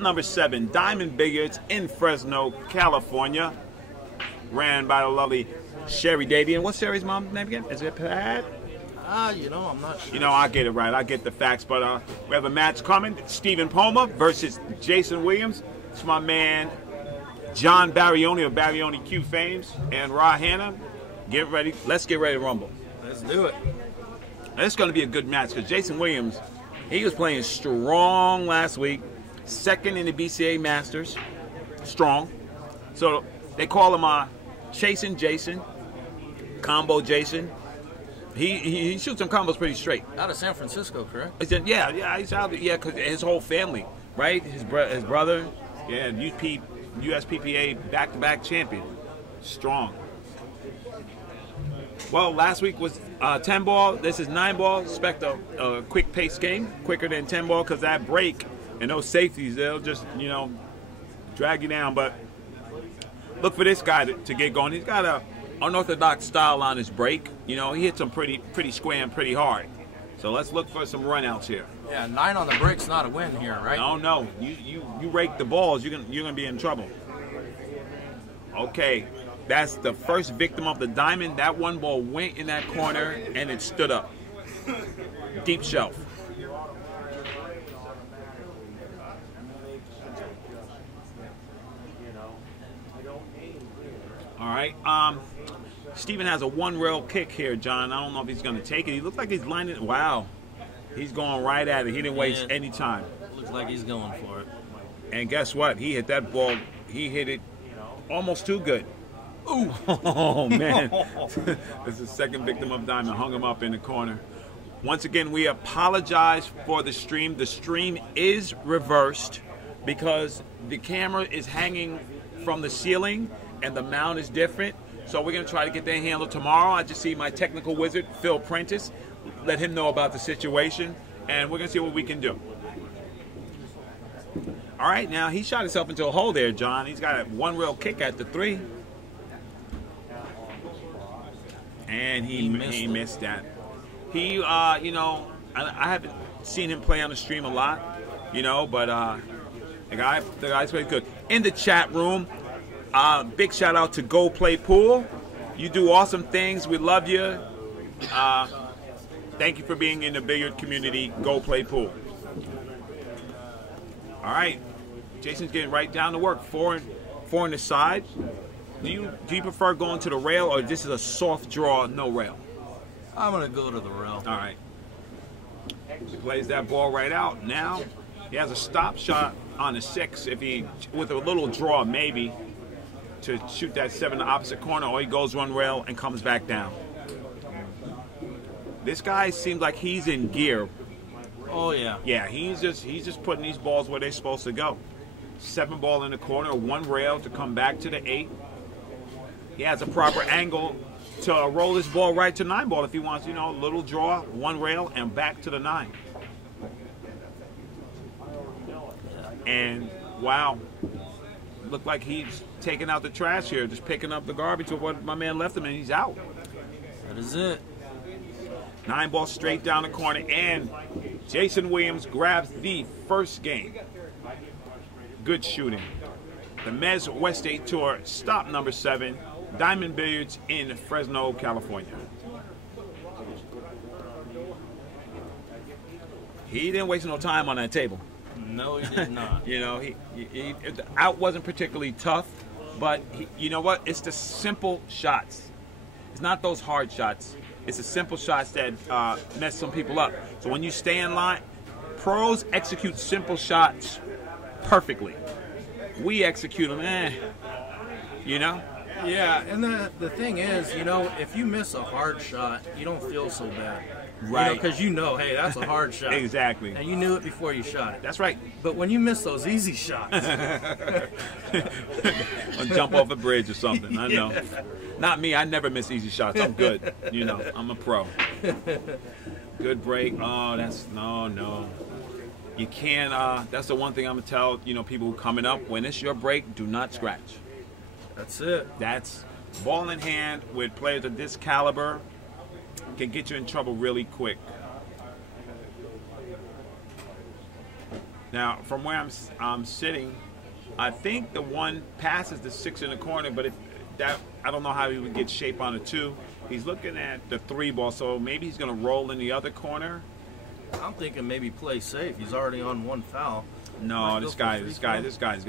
Number 7, Diamond Billiards in Fresno, California. Ran by the lovely Sherry Davy. And what's Sherry's mom's name again? Is it Pat? You know, I'm not sure. You know, I get it right. I get the facts. But we have a match coming. Stephen Poma versus Jason Williams. It's my man John Barrioni of Barrioni Q Fames and Ra Hanna. Get ready. Let's get ready to rumble. Let's do it. Now, it's going to be a good match because Jason Williams, he was playing strong last week. Second in the BCA Masters. Strong. So they call him Chasing Jason. Combo Jason. He shoots some combos pretty straight. Out of San Francisco, correct? Yeah, he's out. Yeah, because his whole family, right? His brother, yeah, USPPA back-to-back champion. Strong. Well, last week was 10 ball. This is 9 ball. Expect a quick pace game, quicker than 10 ball, because that break and those safeties, they'll just, you know, drag you down. But look for this guy to get going. He's got a unorthodox style on his break. You know, he hits them pretty square and pretty hard. So let's look for some runouts here. Yeah, 9 on the break's not a win here, right? No. You rake the balls, you're gonna be in trouble. Okay, that's the first victim of the diamond. That one ball went in that corner and it stood up. Deep shelf. All right. Steven has a 1-rail kick here, John. I don't know if he's going to take it. He looks like he's lining. Wow. He's going right at it. He didn't waste any time. Looks like he's going for it. And guess what? He hit that ball. He hit it almost too good. Ooh. Oh, man. This is the second victim of diamond. Hung him up in the corner. Once again, we apologize for the stream. The stream is reversed because the camera is hanging from the ceiling and the mount is different. So we're going to try to get that handled tomorrow. I just see my technical wizard, Phil Prentice, let him know about the situation, and we're going to see what we can do. All right, now he shot himself into a hole there, John. He's got a 1-rail kick at the 3. And he missed that. He, you know, I haven't seen him play on the stream a lot, you know, but the guy's pretty good. In the chat room, big shout out to Go Play Pool. You do awesome things. We love you. Thank you for being in the billiard community. Go Play Pool. All right, Jason's getting right down to work. 4 on the side. Do you prefer going to the rail, or this is a soft draw, no rail? I'm gonna go to the rail. All right. He plays that ball right out. Now he has a stop shot on the 6. If he with a little draw maybe, to shoot that 7 in the opposite corner, or he goes 1 rail and comes back down. This guy seems like he's in gear. Oh yeah. Yeah, he's just putting these balls where they're supposed to go. 7 ball in the corner, 1 rail to come back to the 8. He has a proper angle to roll this ball right to 9 ball if he wants, you know, a little draw, 1 rail, and back to the 9. And wow, looked like he's taking out the trash here, just picking up the garbage of what my man left him, and he's out. That is it. 9 ball straight down the corner, and Jason Williams grabs the first game. Good shooting. The MWST Tour, stop number 7, Diamond Billiards in Fresno, California. He didn't waste no time on that table. No, he did not. You know, the out wasn't particularly tough, but you know what? It's the simple shots. It's not those hard shots. It's the simple shots that mess some people up. So when you stay in line, pros execute simple shots perfectly. We execute them, you know? Yeah, and the thing is, you know, if you miss a hard shot, you don't feel so bad. Right. Because you know, hey, that's a hard shot. Exactly. And you knew it before you shot it. That's right. But when you miss those easy shots. Or jump off a bridge or something, I know. Yeah. Not me, I never miss easy shots. I'm good. You know, I'm a pro. Good break. Oh, that's, no. You can't, that's the one thing I'm going to tell, you know, people coming up. When it's your break, do not scratch. That's it. That's ball in hand with players of this caliber can get you in trouble really quick. Now, from where I'm sitting, I think the one passes the 6 in the corner, but if that, I don't know how he would get shape on a 2. He's looking at the 3 ball, so maybe he's going to roll in the other corner. I'm thinking maybe play safe. He's already on 1 foul. No, this guy's going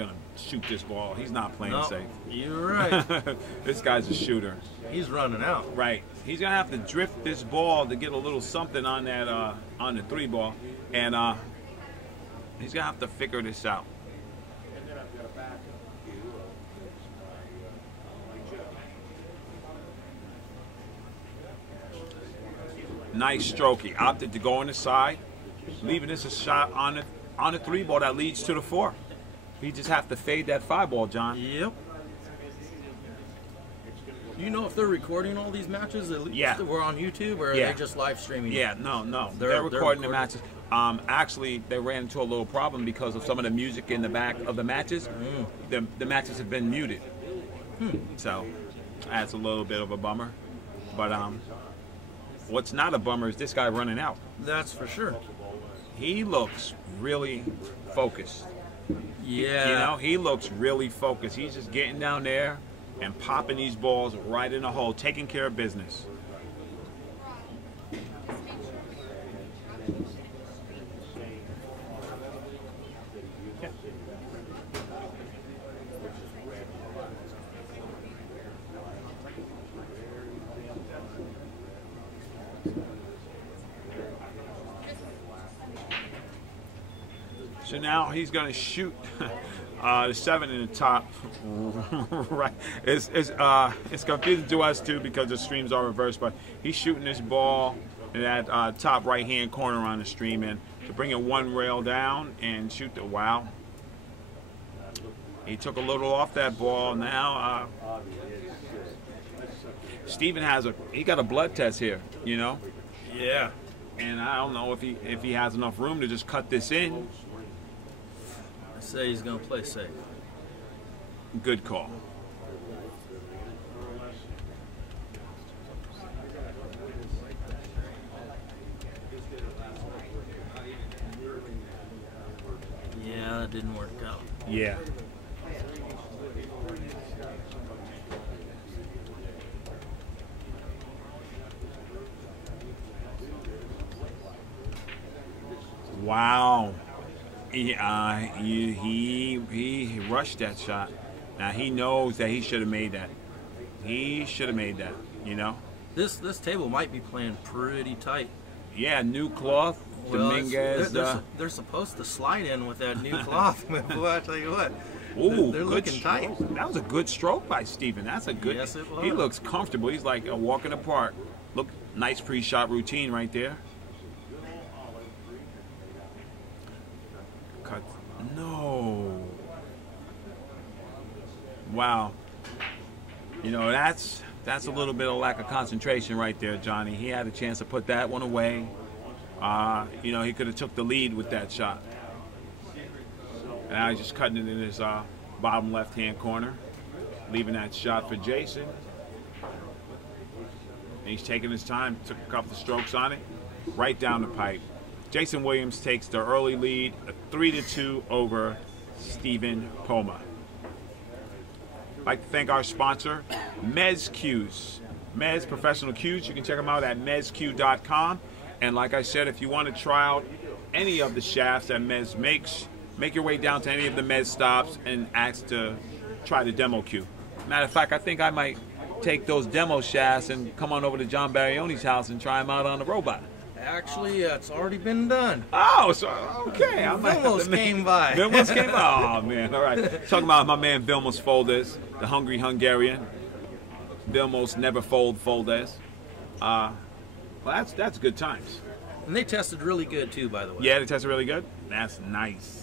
to shoot this ball. He's not playing safe. You're right. This guy's a shooter. He's running out. Right. He's going to have to drift this ball to get a little something on that on the 3 ball, and he's going to have to figure this out. Nice stroke. He opted to go on the side, leaving this a shot on the 3 ball that leads to the 4. He just have to fade that 5 ball, John. Yep. You know if they're recording all these matches? Yeah. We're on YouTube, or are they just live streaming? Yeah, no. They're recording the matches. Actually, they ran into a little problem because of some of the music in the back of the matches. The matches have been muted. So that's a little bit of a bummer. But what's not a bummer is this guy running out. That's for sure. He looks really focused. Yeah. You know, he looks really focused. He's just getting down there and popping these balls right in the hole, taking care of business. So now he's going to shoot the 7 in the top. Right, it's confusing to us too because the streams are reversed. But he's shooting this ball in that top right-hand corner on the stream, and to bring it 1 rail down and shoot the wow. He took a little off that ball. Now Steven he got a blood test here, you know. Yeah. And I don't know if he has enough room to just cut this in. I say he's going to play safe. Good call. Yeah, that didn't work out. Yeah. Wow. He rushed that shot. Now he knows that he should have made that. He should have made that, you know. This table might be playing pretty tight. Yeah, new cloth. Well, Dominguez. They're supposed to slide in with that new cloth. Boy, I tell you what. Ooh, they're looking tight. That was a good stroke by Steven. That's a good. Yes, it was. He looks comfortable. He's like a walk in the park. Look, nice pre-shot routine right there. Cut. No. Wow. You know, that's a little bit of lack of concentration right there, Johnny. He had a chance to put that one away. You know, he could have took the lead with that shot. And now he's just cutting it in his bottom left-hand corner, leaving that shot for Jason. And he's taking his time, took a couple of strokes on it, right down the pipe. Jason Williams takes the early lead, a 3-2 over Stephen Poma. I'd like to thank our sponsor, Mezz Cues. Mezz Professional Cues. You can check them out at mezzq.com. And like I said, if you want to try out any of the shafts that Mezz makes, make your way down to any of the Mezz stops and ask to try the demo cue. Matter of fact, I think I might take those demo shafts and come on over to John Barrione's house and try them out on the robot. Actually, it's already been done. Oh, so okay. Vilmos came by. Vilmos came by. Oh man, all right. Talking about my man Vilmos Folders, the hungry Hungarian. Vilmos never folders. Well, that's good times. And they tested really good too, by the way. Yeah, they tested really good. That's nice.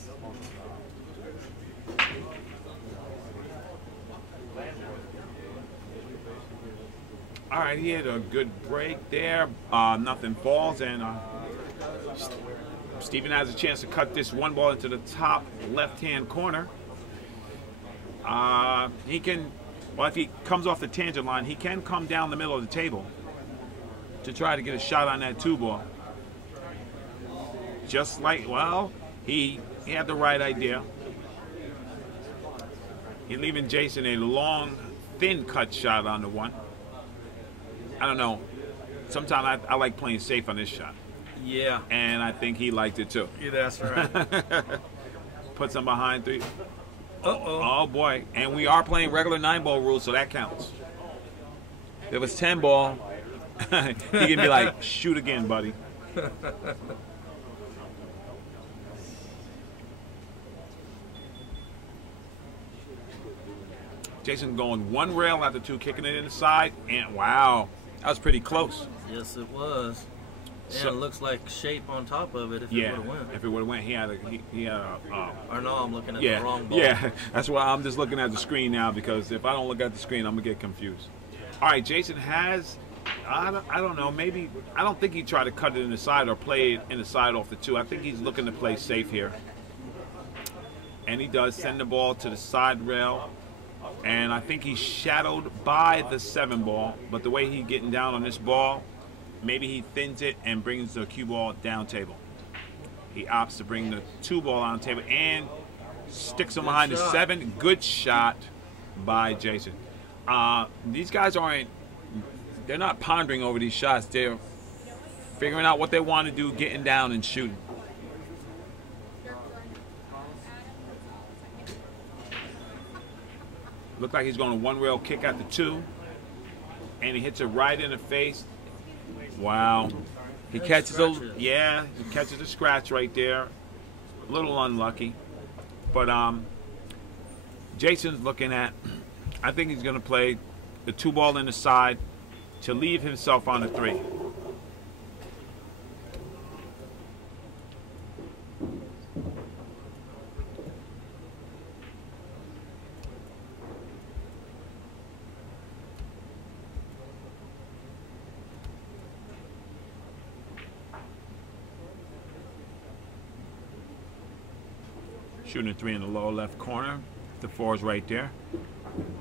All right, he had a good break there. Nothing falls, and Steven has a chance to cut this one ball into the top left-hand corner. He can, well, if he comes off the tangent line, he can come down the middle of the table to try to get a shot on that 2 ball. Just like, well, He had the right idea. He's leaving Jason a long, thin cut shot on the one. I don't know. Sometimes I like playing safe on this shot. Yeah. And I think he liked it too. Yeah, that's right. Puts him behind 3. Uh-oh. Oh, boy. And we are playing regular 9-ball rules, so that counts. If it was 10-ball, he can be like, shoot again, buddy. Jason going 1 rail after 2, kicking it inside, and wow, that was pretty close. Yes, it was. And So, it looks like shape on top of it if it yeah, would have went. if it would have went, he had a Or no, I'm looking at yeah, the wrong ball. yeah. That's why I'm just looking at the screen now, because if I don't look at the screen, I'm gonna get confused. All right, Jason has, I don't know, maybe, I don't think he tried to cut it in the side or play it in the side off the 2. I think he's looking to play safe here. And he does send the ball to the side rail. And I think he's shadowed by the 7-ball, but the way he's getting down on this ball, maybe he thins it and brings the cue ball down table. He opts to bring the 2-ball on the table and sticks him behind the 7. Good shot by Jason. These guys they're not pondering over these shots. They're figuring out what they want to do, getting down and shooting. Looked like he's going to 1-rail kick at the 2. And he hits it right in the face. Wow. He catches he catches a scratch right there. A little unlucky. But Jason's looking at, I think he's going to play the 2-ball in the side to leave himself on the 3. Shooting a 3 in the lower left corner. The 4 is right there.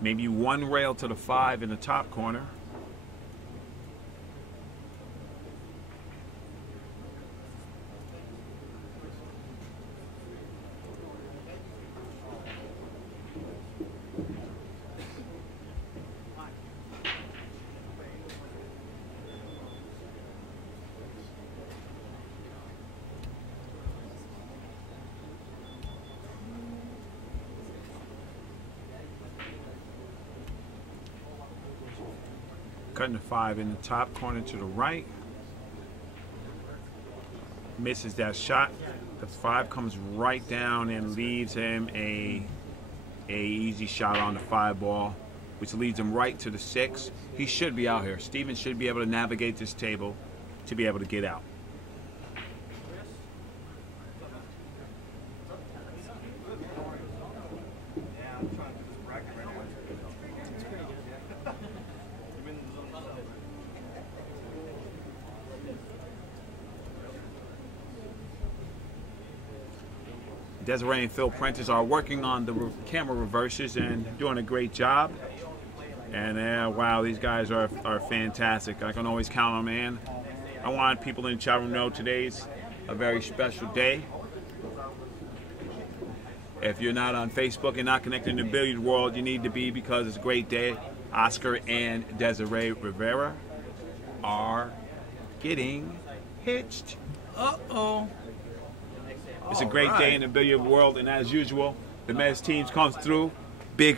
Maybe 1 rail to the 5 in the top corner. Cutting the 5 in the top corner to the right. Misses that shot. The 5 comes right down and leaves him a easy shot on the 5-ball, which leads him right to the 6. He should be out here. Steven should be able to navigate this table to be able to get out. Desiree and Phil Prentice are working on the camera reverses and doing a great job. And wow, these guys are fantastic. I can always count on them, man. I want people in the chat room to know today's a very special day. If you're not on Facebook and not connected to the billiard world, you need to be, because it's a great day. Oscar and Desiree Rivera are getting hitched. Uh-oh. It's a great day in the billiard world, and as usual, the Mezz teams comes through. Big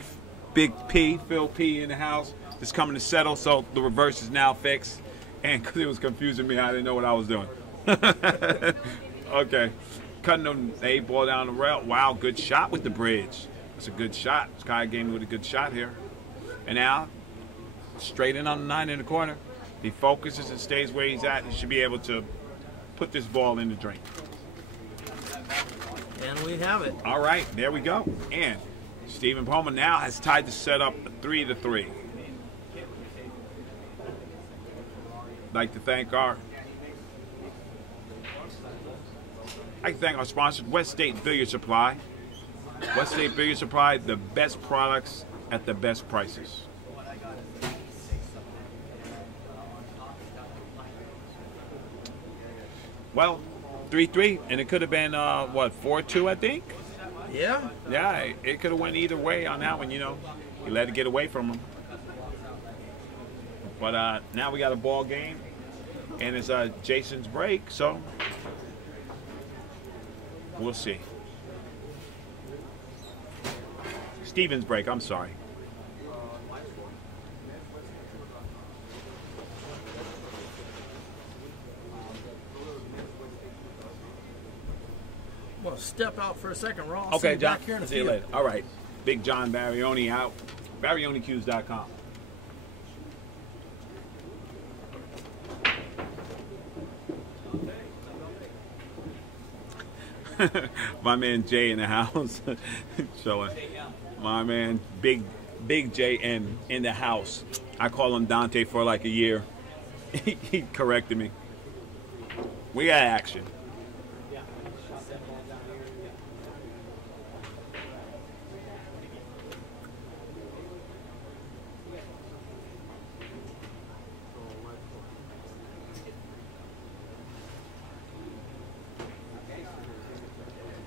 P, Phil P in the house, is coming to settle, so the reverse is now fixed. And because it was confusing me, I didn't know what I was doing. Okay, cutting the 8-ball down the rail. Wow, good shot with the bridge. That's a good shot. Sky gave me with a good shot here. And now, straight in on the 9 in the corner. He focuses and stays where he's at. He should be able to put this ball in the drink. And we have it. All right, there we go. And Stephen Poma now has tied the setup 3-3. Like to thank our sponsor, West State Billiard Supply. West State Billiard Supply, the best products at the best prices. Well, 3-3, and it could have been what, 4-2, I think. Yeah. Yeah, it could have went either way on that one. You know, he let it get away from him. But now we got a ball game, and it's Jason's break, so we'll see. Steven's break. I'm sorry. Well, step out for a second, Ross. Okay, John. Back here in a See you few. later. All right. Big John Barrioni out. BarrioneCues.com. My man Jay in the house. Chilling. My man Big JN in the house. I call him Dante for like a year. He corrected me. We got action.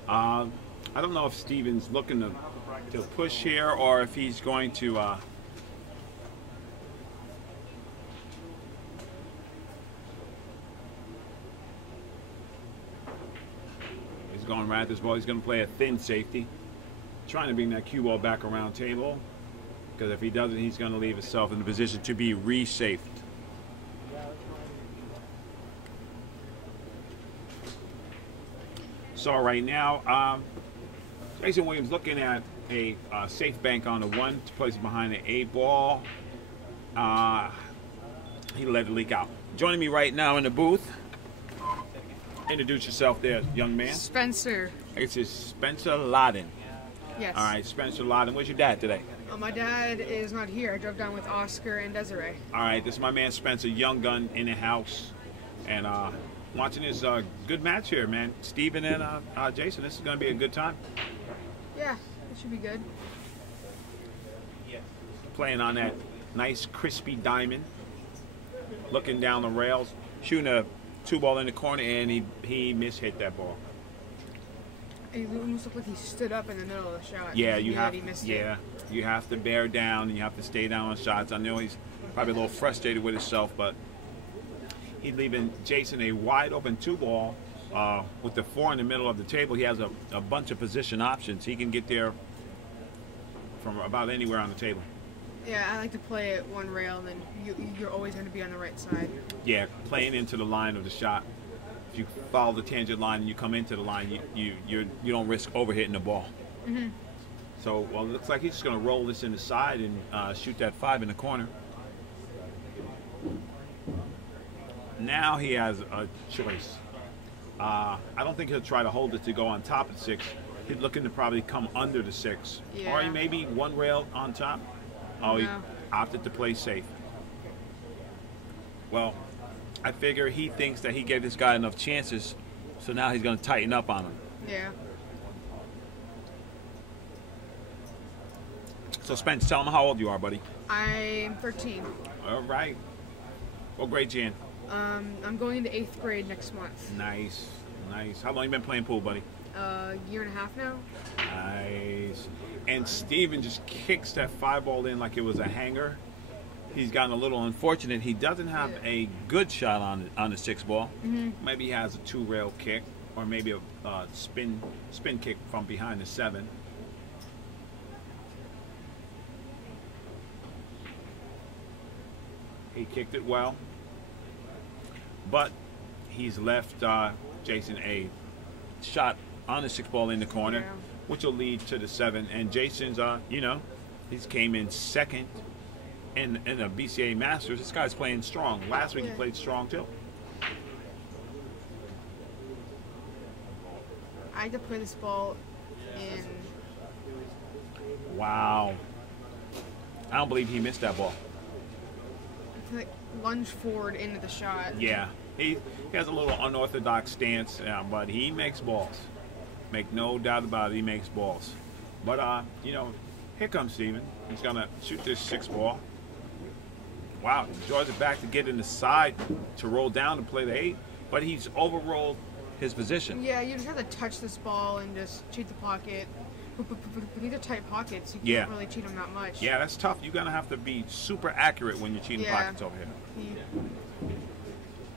I don't know if Steven's looking to push here or if he's going to he's going right at this ball. He's going to play a thin safety, trying to bring that cue ball back around table, because if he doesn't, he's going to leave himself in the position to be re-safed. So right now, Jason Williams looking at a safe bank on the 1 to place it behind the 8 ball. He let it leak out. Joining me right now in the booth. Introduce yourself there, young man. Spencer. It's Spencer Loudon. Yes. All right, Spencer Loudon. Where's your dad today? My dad is not here. I drove down with Oscar and Desiree. All right, this is my man Spencer, young gun in the house. And watching this good match here, man. Steven and Jason, this is going to be a good time. Yeah, it should be good. Playing on that nice crispy diamond. Looking down the rails. Shooting a 2-ball in the corner, and he mishit that ball. It almost looked like he stood up in the middle of the shot. Yeah, you have to bear down, and you have to stay down on shots. I know he's probably a little frustrated with himself, but he's leaving Jason a wide open 2-ball with the 4 in the middle of the table. He has a bunch of position options. He can get there from about anywhere on the table. Yeah, I like to play it one rail, and then you're always going to be on the right side. Yeah, playing into the line of the shot. If you follow the tangent line and you come into the line, you don't risk overhitting the ball. Mm-hmm. So, well, it looks like he's just going to roll this in the side and shoot that 5 in the corner. Now he has a choice. I don't think he'll try to hold it to go on top of 6. He's looking to probably come under the 6. Yeah. Or he maybe one rail on top. Oh, No. he opted to play safe. Well, I figure he thinks that he gave this guy enough chances, so now he's going to tighten up on him. Yeah. So, Spence, tell him how old you are, buddy. I'm 13. All right. What grade you in? I'm going into 8th grade next month. Nice, nice. How long you been playing pool, buddy? Year and a half now. Nice. And Steven just kicks that 5-ball in like it was a hanger. He's gotten a little unfortunate. He doesn't have a good shot on the 6-ball. Mm-hmm. Maybe he has a 2-rail kick, or maybe a spin kick from behind the 7. He kicked it well, but he's left Jason a shot on the 6-ball in the corner, which will lead to the 7. And Jason's, he's came in second in a BCA Masters. This guy's playing strong. Last week he played strong too. I like to play this ball in. Wow. I don't believe he missed that ball. Like lunge forward into the shot. Yeah, he has a little unorthodox stance, but he makes balls. Make no doubt about it, he makes balls. But, here comes Steven. He's going to shoot this 6-ball. Wow, he draws it back to get in the side to roll down to play the 8. But he's overrolled his position. Yeah, you just have to touch this ball and just cheat the pocket. But these are tight pockets. You can't really cheat them that much. Yeah, that's tough. You're going to have to be super accurate when you're cheating pockets over here.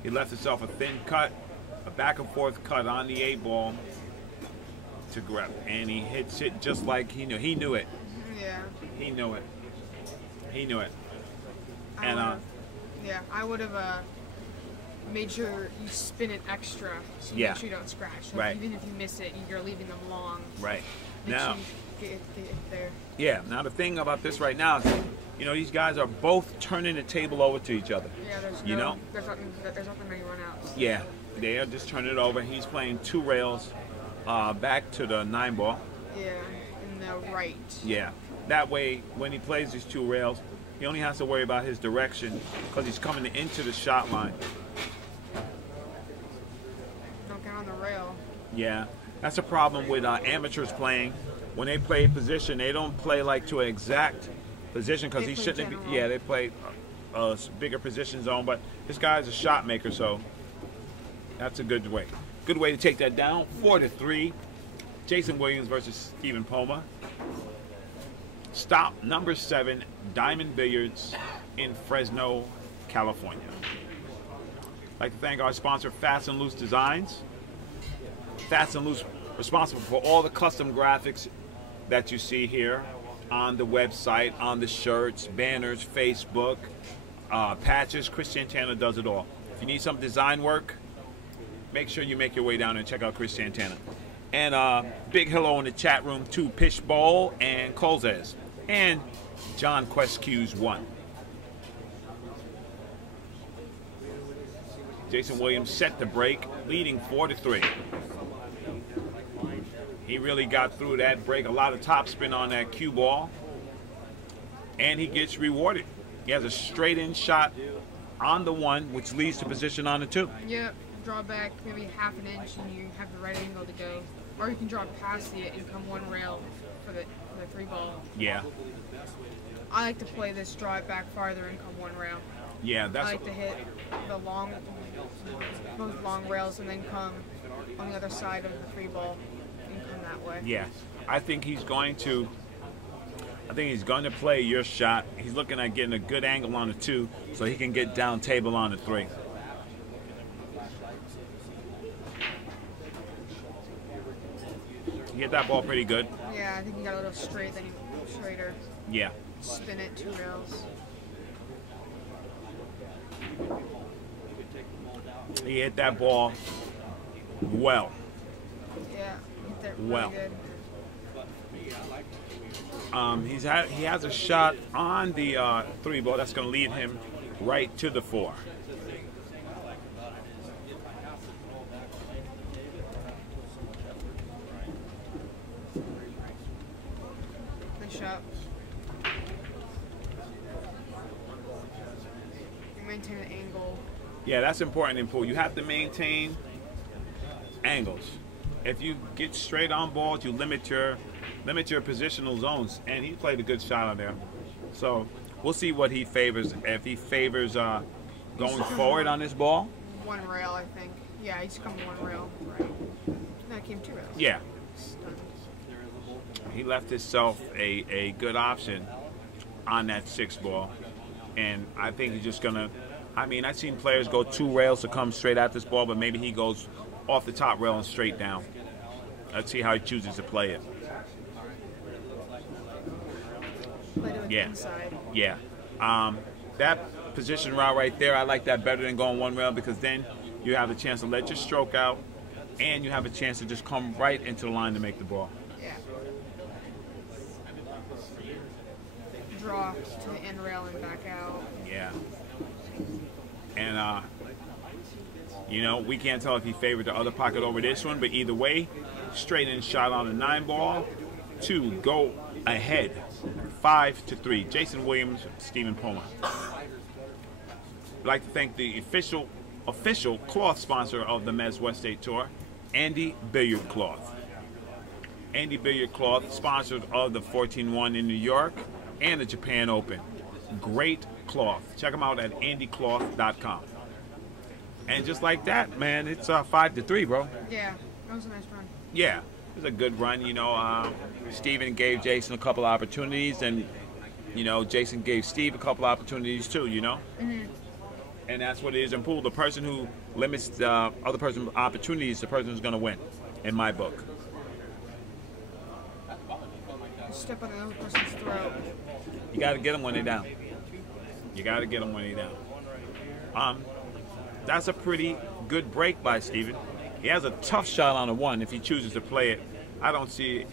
He left himself a thin cut, a back and forth cut on the 8-ball to grab. And he hits it just like he knew. He knew it. Yeah. He knew it. He knew it. Yeah, I would have made sure you spin it extra so you make sure you don't scratch. Like even if you miss it, you're leaving them long. Right. Make Now, sure you get it there. yeah, now the thing about this right now is, you know, these guys are both turning the table over to each other. Yeah, there's not many run outs. Yeah, they are just turning it over. He's playing 2 rails back to the 9-ball. Yeah, in the right. Yeah, that way when he plays these 2 rails, he only has to worry about his direction because he's coming into the shot line. Don't get on the rail. Yeah, that's a problem with amateurs playing. When they play position, they don't play like to an exact position because he shouldn't be. Yeah, they play a bigger position zone, but this guy's a shot maker, so that's a good way. Good way to take that down. 4-3. Jason Williams versus Stephen Poma. Stop number 7, Diamond Billiards in Fresno, California. I'd like to thank our sponsor, Fast and Loose Designs. Fast and Loose, responsible for all the custom graphics that you see here on the website, on the shirts, banners, Facebook, patches. Chris Santana does it all. If you need some design work, make sure you make your way down and check out Chris Santana. And big hello in the chat room to Pishbowl and Colzes and John Quest Q's 1. Jason Williams set the break, leading 4-3. He really got through that break. A lot of topspin on that cue ball. And he gets rewarded. He has a straight in shot on the 1, which leads to position on the 2. Yep, draw back maybe half an inch and you have the right angle to go. Or you can draw past it and come 1 rail for the 3-ball. Yeah. I like to play this, draw it back farther and come 1 rail. Yeah, that's. I like to hit the both long rails and then come on the other side of the 3-ball and come that way. Yeah, I think he's going to play your shot. He's looking at getting a good angle on the 2 so he can get down table on the 3. He hit that ball pretty good. Yeah, I think he got a little straight, then he straighter. Yeah. Spin it 2 rails. He hit that ball well. Yeah, hit that really good. He has a shot on the 3-ball that's going to lead him right to the 4. Good shot. You maintain an angle. Yeah, that's important in pool. You have to maintain angles. If you get straight on balls, you limit your positional zones. And he played a good shot on there. So we'll see what he favors. If he favors going forward on this ball. 1 rail, I think. Yeah, he's come 1 rail. Right. No, it came 2 rails. Yeah. He left himself a good option on that 6-ball. And I think he's just going to, I mean, I've seen players go 2 rails to come straight at this ball, but maybe he goes off the top rail and straight down. Let's see how he chooses to play it. Play to the inside. Yeah. That position route right there, I like that better than going 1 rail because then you have a chance to let your stroke out and you have a chance to just come right into the line to make the ball. Yeah. Draw to the end rail and back out. Yeah. And, you know, we can't tell if he favored the other pocket over this one, but either way, straight in shot on the 9-ball to go ahead. 5-3. Jason Williams, Stephen Poma. I'd like to thank the official cloth sponsor of the MWST Tour, Andy Billiard Cloth. Andy Billiard Cloth, sponsored of the 14-1 in New York and the Japan Open. Great cloth. Check them out at andycloth.com. And just like that, man, it's 5-3, bro. Yeah, that was a nice run. Yeah, it was a good run. You know, Steven gave Jason a couple of opportunities, and you know, Jason gave Steve a couple of opportunities too. You know, and that's what it is in pool. The person who limits the other person's opportunities is the person who's going to win, in my book. Step on another person's throat. You got to get them when they're down. You got to get them when they're down. That's a pretty good break by Steven. He has a tough shot on the one if he chooses to play it. I don't see,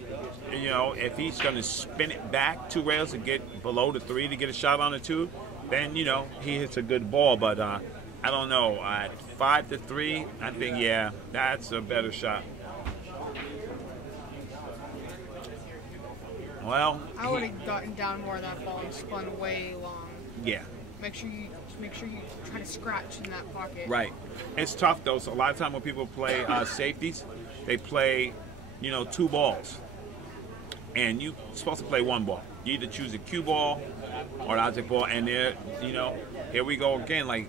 you know, if he's going to spin it back 2 rails to get below the 3 to get a shot on the 2, then, you know, he hits a good ball. But I don't know. At 5-3, I think, yeah, that's a better shot. Well, I would have gotten down more of that ball and spun way long. Yeah. Make sure you try to scratch in that pocket. Right. It's tough though. So a lot of time when people play safeties, they play, you know, 2 balls, and you're supposed to play 1 ball. You either choose a cue ball or an object ball, and there, you know, here we go again. Like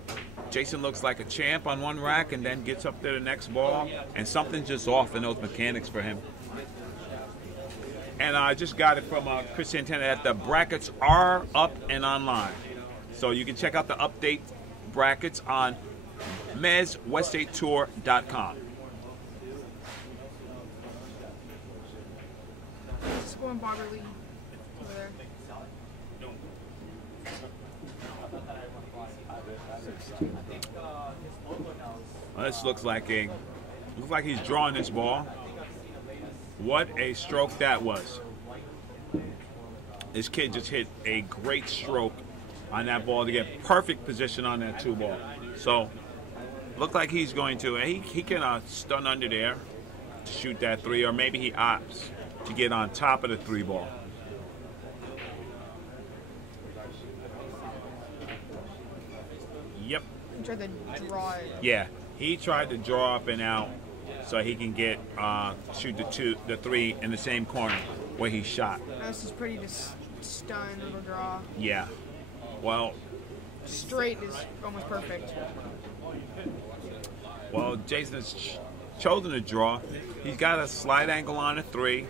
Jason looks like a champ on 1 rack, and then gets up to the next ball, and something's just off in those mechanics for him. And I just got it from Chris Santana that the brackets are up and online. So you can check out the update brackets on MWST.com. Just going Bobber Lee over there. Well, this looks like he's drawing this ball. What a stroke that was. This kid just hit a great stroke on that ball to get perfect position on that 2 ball. So, look like he's going to, he can stun under there to shoot that 3, or maybe he opts to get on top of the 3 ball. Yep. He tried to draw it. Yeah, he tried to draw up and out so he can get shoot the 3 in the same corner where he shot. This is pretty just stun little draw. Yeah. Well, straight is almost perfect. Well, Jason has chosen to draw. He's got a slight angle on a 3,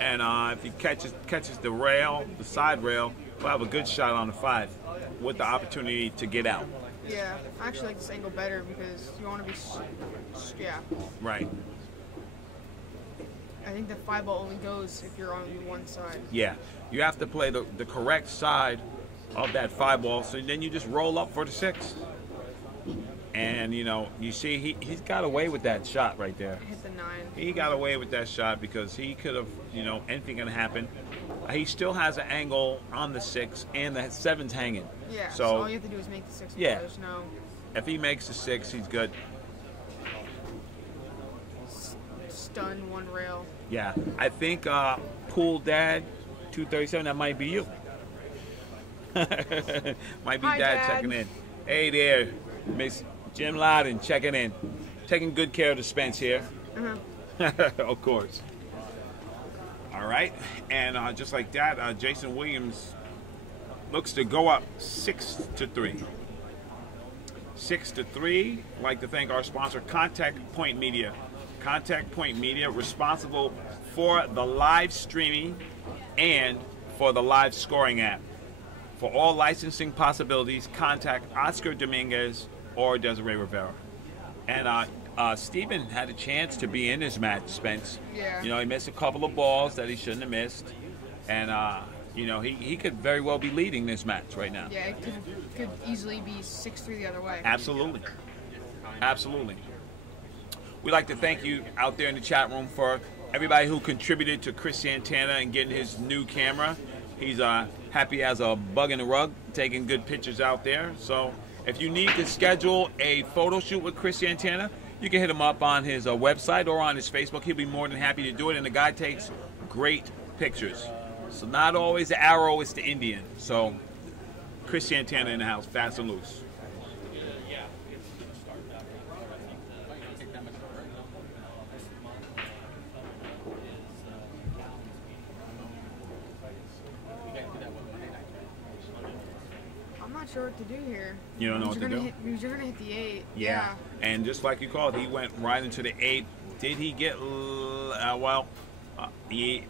and if he catches the rail, the side rail, we'll have a good shot on the 5 with the opportunity to get out. Yeah, I actually like this angle better because you want to be, yeah. Right. I think the 5 ball only goes if you're on one side. Yeah, you have to play the correct side of that 5 ball, so then you just roll up for the 6. And, you know, you see he's got away with that shot right there. Hit the 9. He got away with that shot because he could have, you know, anything can happen. He still has an angle on the 6, and the 7's hanging. Yeah, so all you have to do is make the 6. Yeah. There's no... If he makes the 6, he's good. Stun 1 rail. Yeah, I think Pool Dad 237, that might be you. Might be Hi, Dad checking in. Hey there, Miss Jim Loudon checking in. Taking good care of the Spence here. Of course. All right, and just like that, Jason Williams looks to go up 6-3. 6-3. I'd like to thank our sponsor, Contact Point Media. Contact Point Media, responsible for the live streaming and for the live scoring app. For all licensing possibilities, contact Oscar Dominguez or Desiree Rivera. And Steven had a chance to be in this match, Spence. Yeah. You know, he missed a couple of balls that he shouldn't have missed. And, you know, he could very well be leading this match right now. Yeah, it could easily be 6-3 the other way. Absolutely. Absolutely. We'd like to thank you out there in the chat room for everybody who contributed to Chris Santana and getting his new camera. He's happy as a bug in the rug, taking good pictures out there. So if you need to schedule a photo shoot with Chris Santana, you can hit him up on his website or on his Facebook. He'll be more than happy to do it, and the guy takes great pictures. So not always the arrow, it's the Indian. So Chris Santana in the house, fast and loose. not sure what to do here. You don't know what to do? Because you're going to hit the 8. Yeah. And just like you called, he went right into the 8. Did he get, he...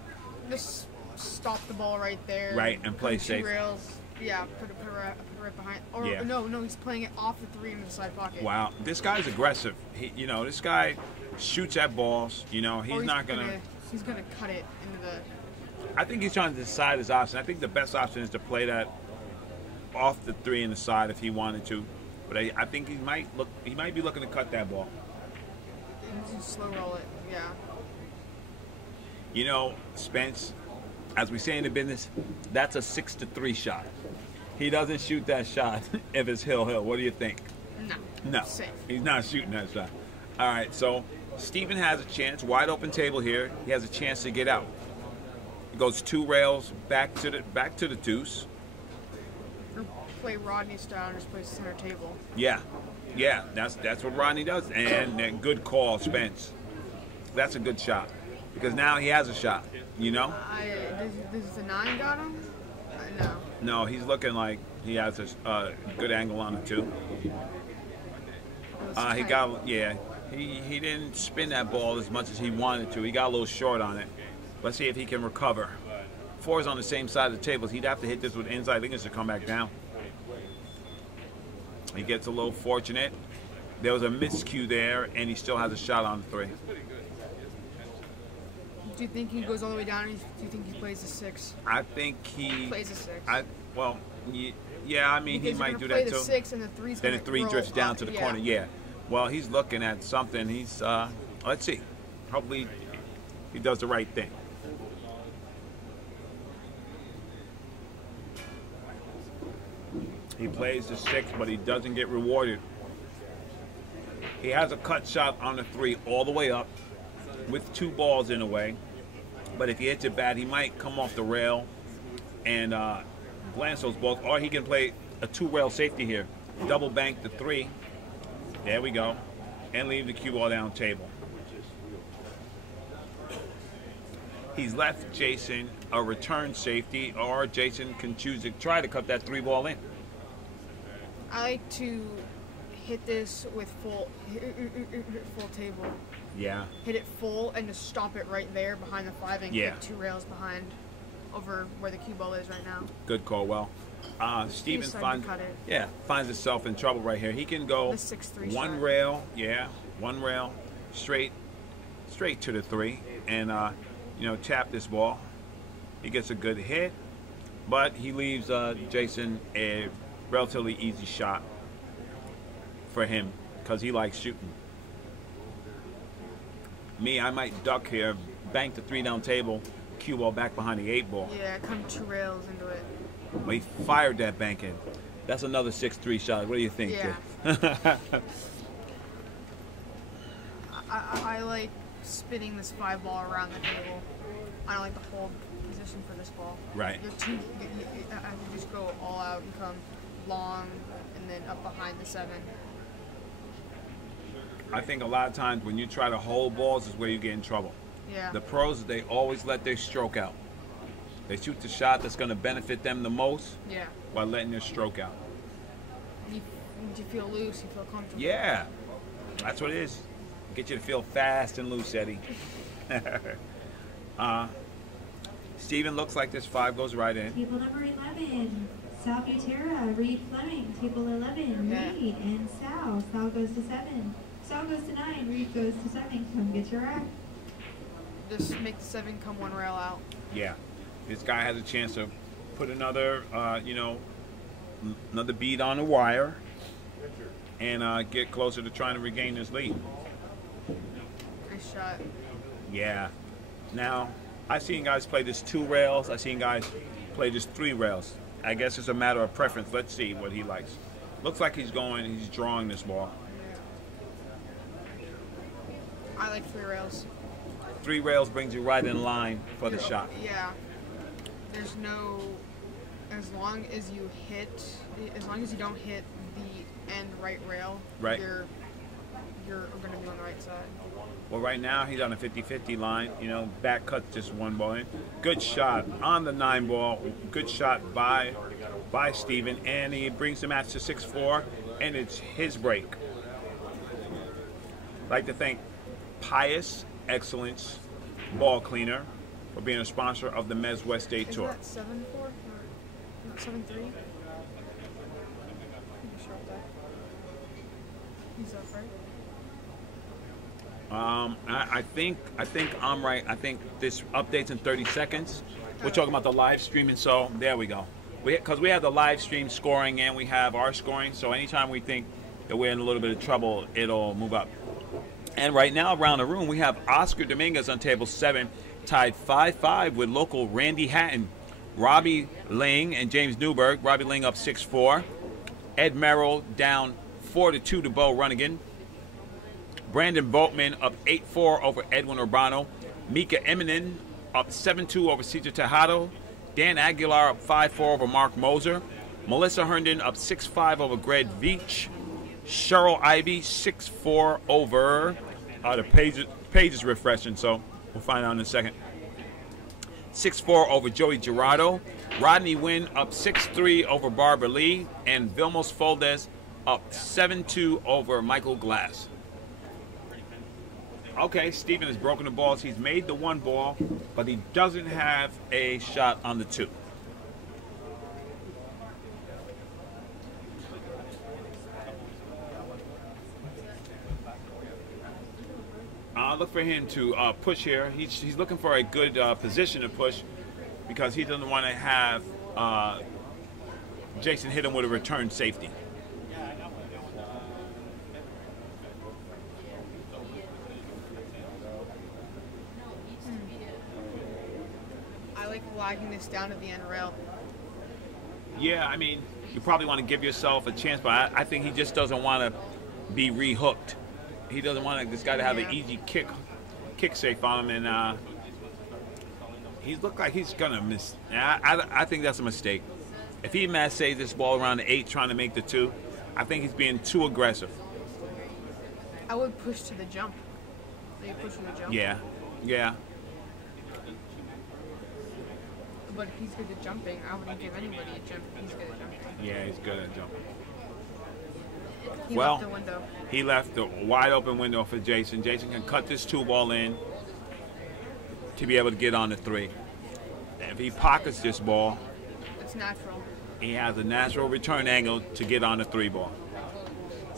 Just stop the ball right there. Right, and play safe. Rails. Yeah, put it right behind. Or yeah. no, he's playing it off the 3 into the side pocket. Wow. This guy's aggressive. This guy shoots at balls. He's not going to... He's going to cut it into the... I think he's trying to decide his option. I think the best option is to play that off the 3 in the side if he wanted to. But I think he might be looking to cut that ball. Just slow roll it, yeah. Spence, as we say in the business, that's a 6-3 shot. He doesn't shoot that shot if it's hill. What do you think? No. Safe. He's not shooting that shot. All right, so Steven has a chance. Wide open table here. He has a chance to get out. He goes 2 rails back to the deuce. Or play Rodney style and just play center table. Yeah, that's what Rodney does. And good call, Spence. That's a good shot because now he has a shot. Does the 9 got him? No. No, he's looking like he has a good angle on it too. He didn't spin that ball as much as he wanted to. He got a little short on it. Let's see if he can recover. 4 is on the same side of the tables. He'd have to hit this with inside fingers to come back down. He gets a little fortunate. There was a miscue there, and he still has a shot on the 3. Do you think he goes all the way down, or do you think he plays a 6? I think he plays a 6. He might do that too. The 6 and the 3's then the 3 drifts down to the corner. Yeah. Well, he's looking at something. He's let's see. Hopefully, he does the right thing. He plays the 6, but he doesn't get rewarded. He has a cut shot on the 3 all the way up with 2 balls in the way. But if he hits it bad, he might come off the rail and glance those balls. Or he can play a 2-rail safety here. Double bank the 3. There we go. And leave the cue ball down table. He's left Jason a return safety, or Jason can choose to try to cut that 3 ball in. I like to hit this with full table. Yeah. Hit it full and just stop it right there behind the 5 and get 2 rails behind over where the cue ball is right now. Good call. Well, Steven finds himself in trouble right here. He can go 6-3 1 shot. rail, 1 rail, straight to the 3, and tap this ball. He gets a good hit, but he leaves Jason a relatively easy shot for him because he likes shooting. Me, I might duck here, bank the 3 down table, cue ball back behind the 8 ball. Yeah, come 2 rails into it. But he fired that bank in. That's another 6-3 shot. What do you think? Yeah. I like spinning this 5 ball around the table. I don't like the hold position for this ball. Right. I can just go all out and come long and then up behind the 7. I think a lot of times when you try to hold balls is where you get in trouble. Yeah. The pros, they always let their stroke out. They shoot the shot that's going to benefit them the most while letting their stroke out. You feel loose, you feel comfortable. Yeah, that's what it is. Get you to feel fast and loose, Eddie. Steven, looks like this 5 goes right in. Table number 11, Sal Butera, Reed Fleming. Table 11, Reed and Sal. Sal goes to 7. Sal goes to 9, Reed goes to 7. Come get your rack. Just make the 7 come 1 rail out. Yeah. This guy has a chance to put another, another bead on the wire and get closer to trying to regain this lead. Nice shot. Yeah. Now, I've seen guys play this 2 rails. I've seen guys play this 3 rails. I guess it's a matter of preference. Let's see what he likes. Looks like he's drawing this ball. I like 3 rails. 3 rails brings you right in line for the shot. Yeah. There's no, as long as you don't hit the end right rail, you're are going to be on the right side. Well, right now he's on a 50-50 line. You know, back cut just one ball in. Good shot on the 9 ball. Good shot by Steven, and he brings the match to 6-4, and it's his break. I'd like to thank Pious Excellence Ball Cleaner for being a sponsor of the MWST Tour. Is that 7-4 or 7-3? He's up, right? I think I'm right. I think this updates in 30 seconds. We're talking about the live streaming, so there we go. Because we have the live stream scoring and we have our scoring, so anytime we think that we're in a little bit of trouble, it'll move up. And right now around the room, we have Oscar Dominguez on table 7, tied 5-5 with local Randy Hatton, Robbie Ling, and James Newberg. Robbie Ling up 6-4. Ed Merrill down 4-2 to Bo Runnigan. Brandon Boatman up 8-4 over Edwin Urbano. Mika Eminem up 7-2 over Cesar Tejado. Dan Aguilar up 5-4 over Mark Moser. Melissa Herndon up 6-5 over Greg Veach. Cheryl Ivy 6-4 over the page is refreshing, so we'll find out in a second. 6-4 over Joey Gerardo. Rodney Wynn up 6-3 over Barbara Lee. And Vilmos Foldez up 7-2 over Michael Glass. Okay, Steven has broken the balls. He's made the 1 ball, but he doesn't have a shot on the 2. Look for him to push here. He's looking for a good position to push because he doesn't want to have Jason hit him with a return safety. I like lagging this down to the end rail. Yeah, I mean, you probably want to give yourself a chance, but I think he just doesn't want to be rehooked. He doesn't want this guy to have an easy kick safe on him, and he looked like he's gonna miss. I think that's a mistake. If he saves this ball around the 8, trying to make the 2, I think he's being too aggressive. I would push to the jump. So you push to the jump. Yeah. But if he's good at jumping, I wouldn't give anybody a jump if he's good at jumping. Yeah, he's good at jumping. He left the window. He left the wide open window for Jason. Jason can cut this 2 ball in to be able to get on the 3. If he pockets this ball, it's natural. He has a natural return angle to get on the 3 ball.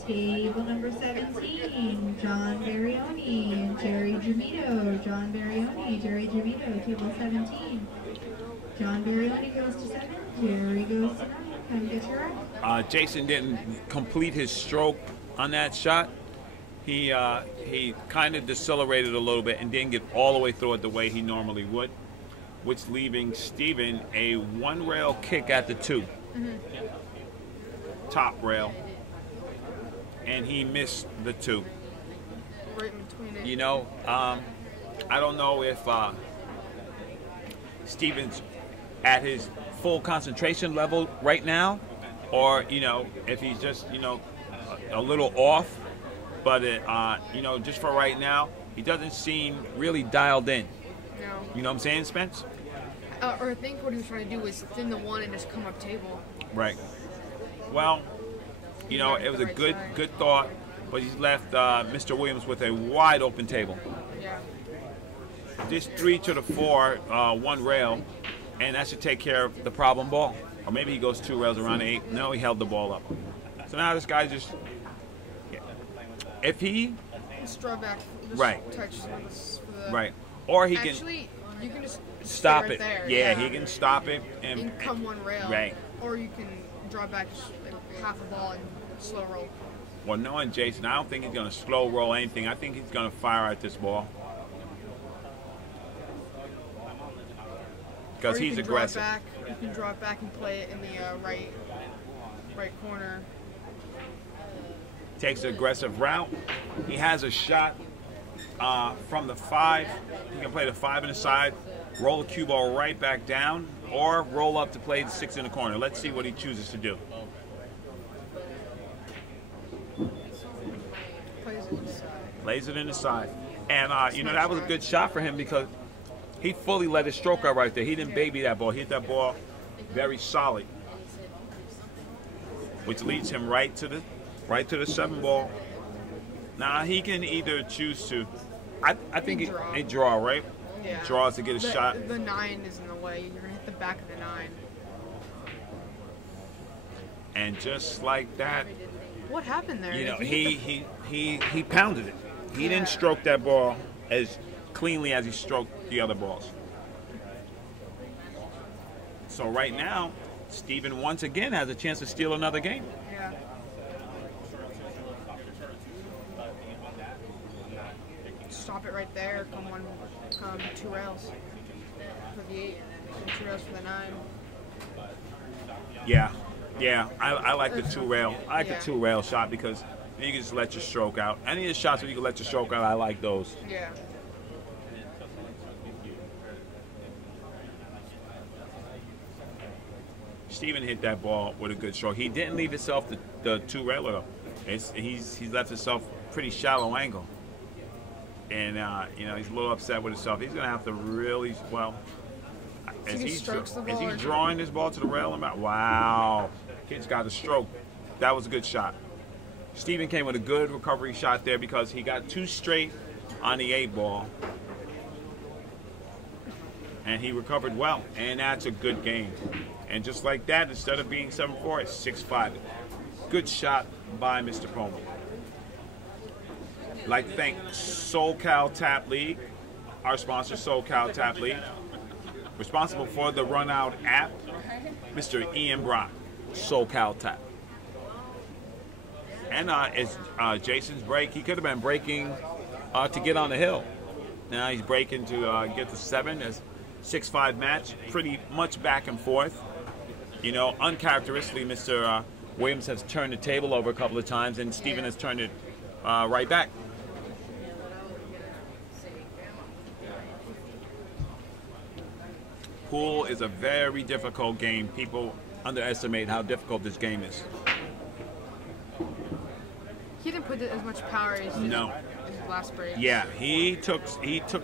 Table number 17, John Barioni and Jerry Gemito. John Barioni, Jerry Gemito, table 17. John Barioni goes to 7, Jerry goes to 9. Come get your right. Jason didn't complete his stroke on that shot. He kind of decelerated a little bit and didn't get all the way through it the way he normally would, which leaving Steven a 1-rail kick at the 2. Top rail. And he missed the 2. Right in between it. You know, I don't know if Steven's at his full concentration level right now, or, you know, if he's just, you know, a little off. But, you know, just for right now, he doesn't seem really dialed in. No. You know what I'm saying, Spence? Or I think what he was trying to do was thin the 1 and just come up table. Right. Well, you know, it was a good thought, but he's left Mr. Williams with a wide open table. Yeah. Just 3 to the 4, 1 rail, and that should take care of the problem ball. Or maybe he goes 2 rails around 8. No, he held the ball up. So now this guy just, if he, Just draw back. Just Right. Touch for the, right, or he Actually, you can just stop stay right it. there. Yeah, he can stop it And come 1 rail. Right. Or you can draw back just like half a ball and slow roll. Well, knowing Jason, I don't think he's going to slow roll anything. I think he's going to fire at this ball. Because Or you he's can aggressive. Draw it back, you can draw it back and play it in the right corner. Takes an aggressive route. He has a shot from the 5. He can play the 5 in the side, roll the cue ball right back down, or roll up to play the 6 in the corner. Let's see what he chooses to do. Plays it inside. Lays it in the side. And, you know, that was a good shot for him because he fully let his stroke out right there. He didn't baby that ball. He hit that ball very solid, which leads him right to the 7 ball. Now, he can either choose to, I think he draw, right? Yeah. Draws to get a shot. The 9 is in the way. You're going to hit the back of the 9. And just like that, what happened there? you know, he pounded it. He didn't stroke that ball as cleanly as he stroked the other balls. So right now, Steven once again has a chance to steal another game. Yeah. Stop it right there. Come 2 rails for the 8, and 2 rails for the 9. Yeah, I like the 2 rail. I like the 2 rail shot because you can just let your stroke out. Any of the shots where you can let your stroke out, I like those. Yeah. Steven hit that ball with a good stroke. He didn't leave himself the 2 railer though. He's left himself pretty shallow angle, and you know, he's a little upset with himself. He's gonna have to really as he's drawing this ball to the rail. Wow, kid's got a stroke. That was a good shot. Steven came with a good recovery shot there because he got 2 straight on the 8 ball, and he recovered well, and that's a good game. And just like that, instead of being 7-4, it's 6-5. Good shot by Mr. Poma. I'd like to thank SoCal Tap League, our sponsor, SoCal Tap League. Responsible for the Run Out app, Mr. Ian Brock, SoCal Tap. And it's Jason's break. He could have been breaking to get on the hill. Now he's breaking to get the 7. It's 6-5 match, pretty much back and forth. You know, uncharacteristically, Mr. Williams has turned the table over a couple of times, and Steven has turned it right back. Pool is a very difficult game. People underestimate how difficult this game is. He didn't put as much power as his last break. Yeah, he took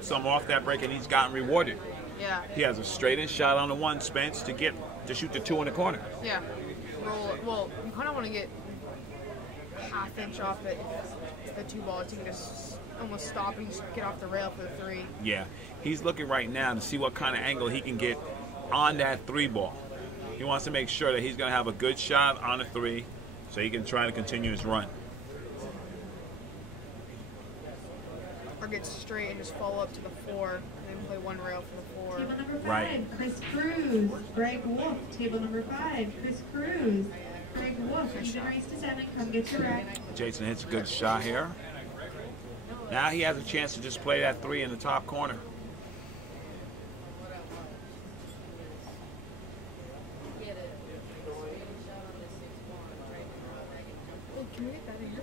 some off that break, and he's gotten rewarded. Yeah. He has a straight-in shot on the 1, Spence, to shoot the 2 in the corner. Yeah. Well, you kind of want to get ½ inch off it. The 2 ball, so you can just almost stop and just get off the rail for the 3. Yeah, he's looking right now to see what kind of angle he can get on that 3 ball. He wants to make sure that he's going to have a good shot on the 3 so he can try to continue his run. Or get straight and just follow up to the 4 and then play 1 rail for the 4. Table number 5, Right. Chris Cruz. Greg Wolf. Table number 5, Chris Cruz. Greg Wolf, even race to 7. Come get your rack. Jason hits a good shot here. Now he has a chance to just play that 3 in the top corner. Well, can we get that in here?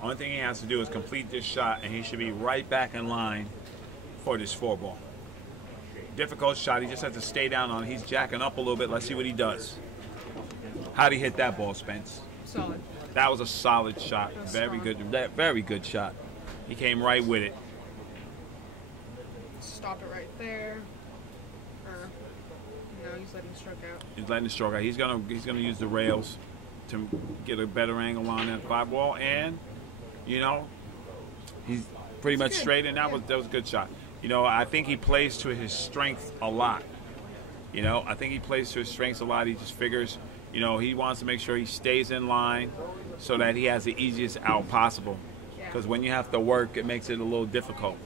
Only thing he has to do is complete this shot, and he should be right back in line for this 4 ball. Difficult shot. He just has to stay down on it. He's jacking up a little bit. Let's see what he does. How'd he hit that ball, Spence? Solid. That was a solid shot. Very good. Very good shot. He came right with it. Stop it right there. No, he's letting the stroke out. He's letting the stroke out. He's gonna use the rails to get a better angle on that 5 ball, and you know, he's pretty much straight, and that was a good shot. You know, I think he plays to his strength a lot. You know, I think he plays to his strengths a lot. He just figures, you know, he wants to make sure he stays in line so that he has the easiest out possible. Because when you have to work, it makes it a little difficult.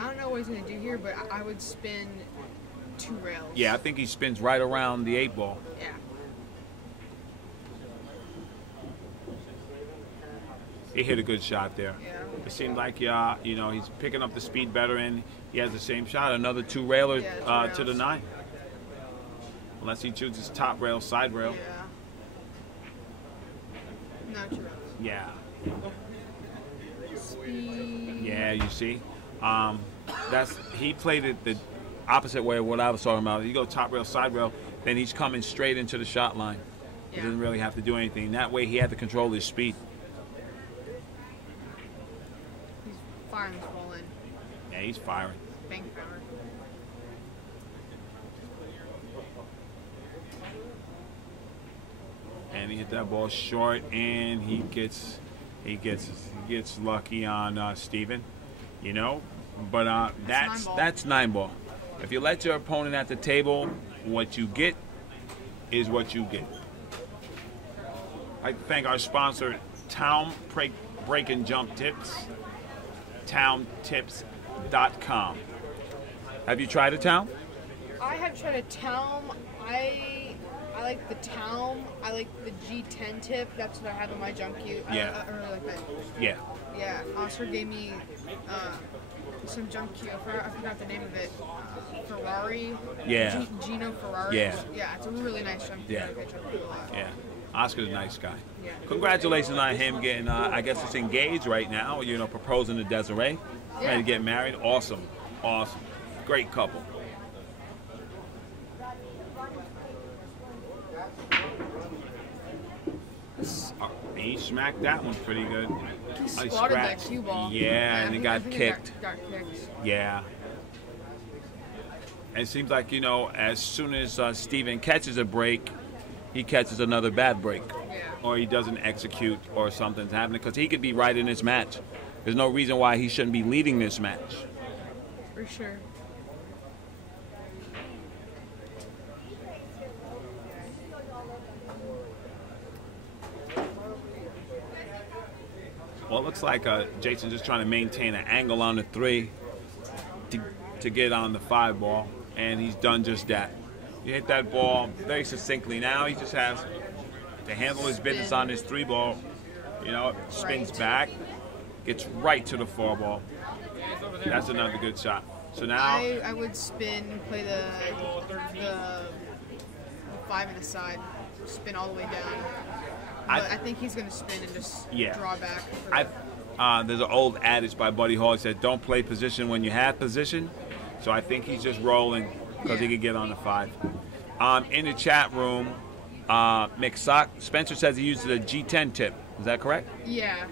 I don't know what he's going to do here, but I would spin 2 rails. Yeah, I think he spins right around the 8 ball. Yeah. he hit a good shot there. Yeah. It seemed like, you know, he's picking up the speed better, and he has the same shot. Another 2 railer to the 9. Unless he chooses top rail, side rail. Yeah. No, 2 rails. Yeah. Speed. Yeah, you see? He played it the opposite way of what I was talking about. You go top rail, side rail, then he's coming straight into the shot line. He doesn't really have to do anything. That way he had to control his speed. He's firing this ball in. Yeah, he's firing. Bank power. And he hit that ball short, and he gets lucky on Steven, you know. But that's 9 ball. If you let your opponent at the table, what you get is what you get. I'd like to thank our sponsor, Town Break and Jump Tips, towntips.com. Have you tried a Town? I have tried a Town. I like the Town. I like the G10 tip. That's what I have in my jump cue. Yeah. I really like that. Yeah. Yeah. Oscar gave me some jump cue. I forgot the name of it. Ferrari. Yeah. Gino Ferrari. Yeah. Yeah. It's a really nice jump cue. Yeah. I like that jump cue a lot. Yeah. Oscar's a nice guy. Yeah. Congratulations on him getting, I guess it's engaged right now, you know, proposing to Desiree. Yeah. Ready to get married. Awesome. Awesome. Great couple. He smacked that one pretty good. He swatted that cue ball. Yeah, and it got kicked. Got kicked. Yeah. And it seems like, you know, as soon as Steven catches a break, he catches another bad break. Yeah. Or he doesn't execute, or something's happening, because he could be right in this match. There's no reason why he shouldn't be leading this match. For sure. Well, it looks like Jason's just trying to maintain an angle on the 3 to get on the 5 ball, and he's done just that. He hit that ball very succinctly. Now he just has to handle his business on this 3 ball. You know, it spins back, gets right to the 4 ball. That's another good shot. So now I would spin, play the 5 in the side, spin all the way down. But I think he's going to spin and just draw back. There's an old adage by Buddy Hall. He said, "Don't play position when you have position." So I think he's just rolling because he could get on the 5. In the chat room, McSock, Spencer says he uses a G10 tip. Is that correct? Yeah.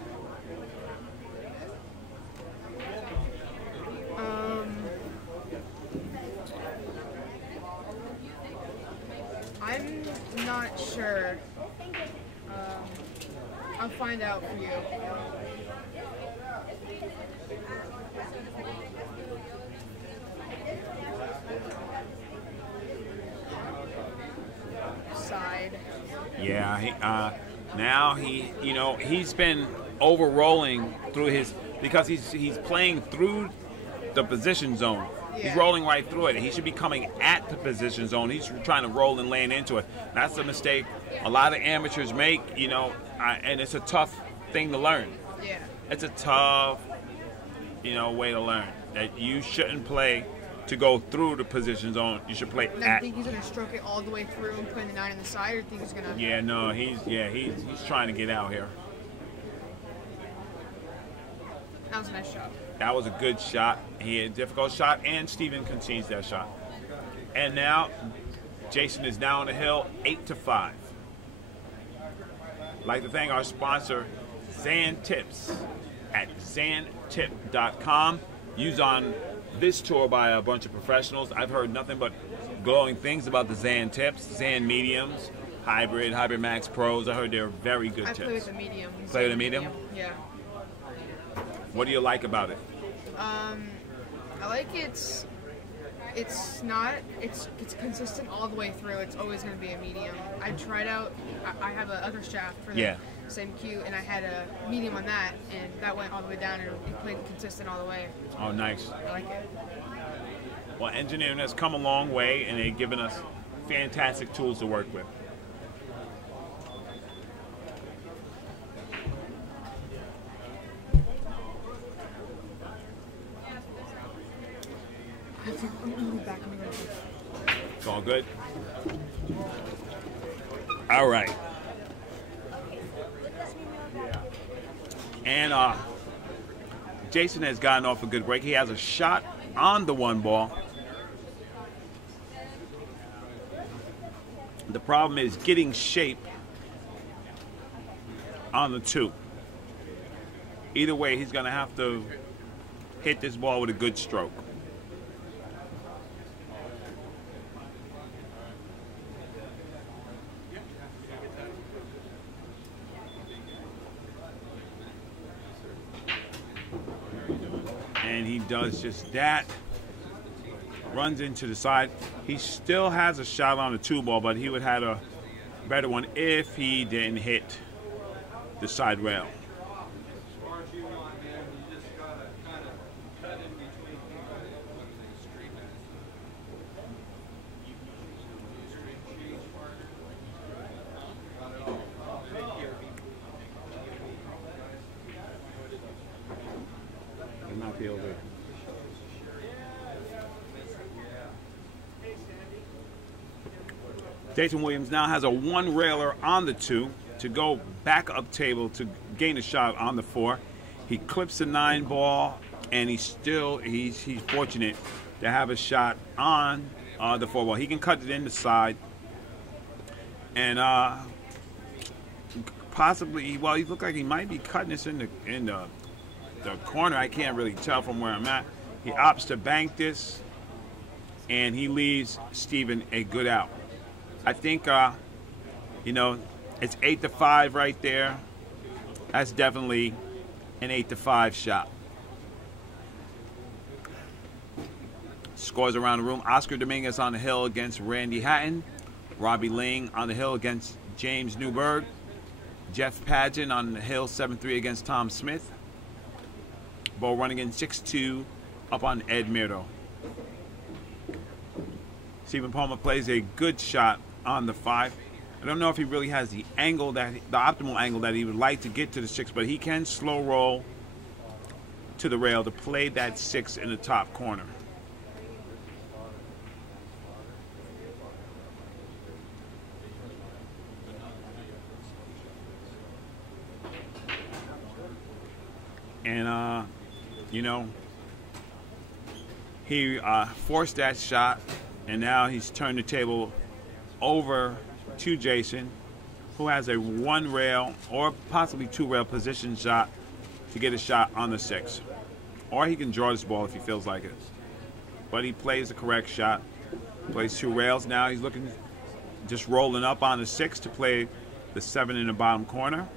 I'm not sure. I'll find out for you. Side. Yeah, now you know, he's been over rolling through his, because he's playing through the position zone. Yeah. He's rolling right through it. He should be coming at the position zone. He's trying to roll and land into it. That's a mistake a lot of amateurs make, you know, and it's a tough thing to learn. Yeah. It's a tough, you know, way to learn. That you shouldn't play to go through the position zone. You should play And at. I think he's going to stroke it all the way through and put the 9 in the side, or think he's going to... Yeah, no, he's trying to get out here. That was a nice shot. That was a good shot. He had a difficult shot, and Steven concedes that shot. And now, Jason is now on the hill, 8-5. I'd like to thank our sponsor, Zan Tips, at zantip.com. Used on this tour by a bunch of professionals. I've heard nothing but glowing things about the Zan Tips, Zan Mediums, Hybrid Max Pros. I heard they're very good tips. I play with the medium. Play with the medium? Yeah. What do you like about it? I like it's consistent all the way through. It's always going to be a medium. I tried out, I have a other shaft for the same cue, and I had a medium on that, and that went all the way down, and it played consistent all the way. Oh, nice. I like it. Well, engineering has come a long way, and they've given us fantastic tools to work with. All good? All right. And Jason has gotten off a good break. He has a shot on the 1 ball. The problem is getting shape on the 2. Either way, he's going to have to hit this ball with a good stroke. And he does just that. Runs into the side. He still has a shot on the 2 ball, but he would have had a better one if he didn't hit the side rail. It might be over. Jason Williams now has a 1 railer on the 2 to go back up table to gain a shot on the 4. He clips the 9 ball, and he's fortunate to have a shot on the 4 ball. He can cut it in the side, and possibly, well, he looked like he might be cutting this in the corner. I can't really tell from where I'm at. He opts to bank this, and he leaves Steven a good out. I think, you know, it's 8-5 right there. That's definitely an 8-5 shot. Scores around the room. Oscar Dominguez on the hill against Randy Hatton. Robbie Ling on the hill against James Newberg. Jeff Pageant on the hill 7-3 against Tom Smith. Bo Runnigan 6-2 up on Ed Mirdo. Stephen Poma plays a good shot on the 5. I don't know if he really has the angle the optimal angle that he would like to get to the 6, but he can slow roll to the rail to play that 6 in the top corner. And you know, he forced that shot, and now he's turned the table over to Jason, who has a 1 rail or possibly 2 rail position shot to get a shot on the 6. Or he can draw this ball if he feels like it. But he plays the correct shot. Plays 2 rails. Now he's looking, just rolling up on the 6 to play the 7 in the bottom corner.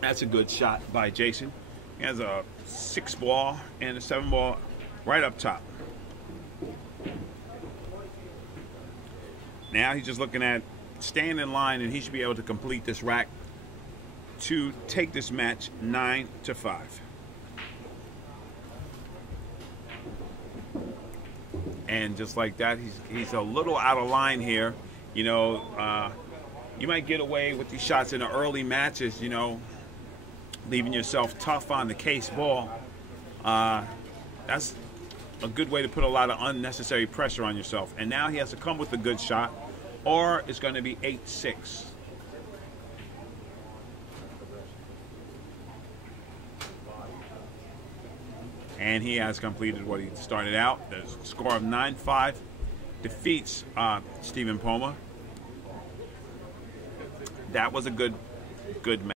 That's a good shot by Jason. He has a 6 ball and a 7 ball right up top. Now he's just looking at staying in line, and he should be able to complete this rack to take this match 9-5. And just like that, he's a little out of line here. You know, you might get away with these shots in the early matches, you know, leaving yourself tough on the case ball. That's a good way to put a lot of unnecessary pressure on yourself. And now he has to come with a good shot, or it's going to be 8-6. And he has completed what he started out. The score of 9-5 defeats Stephen Poma. That was a good match.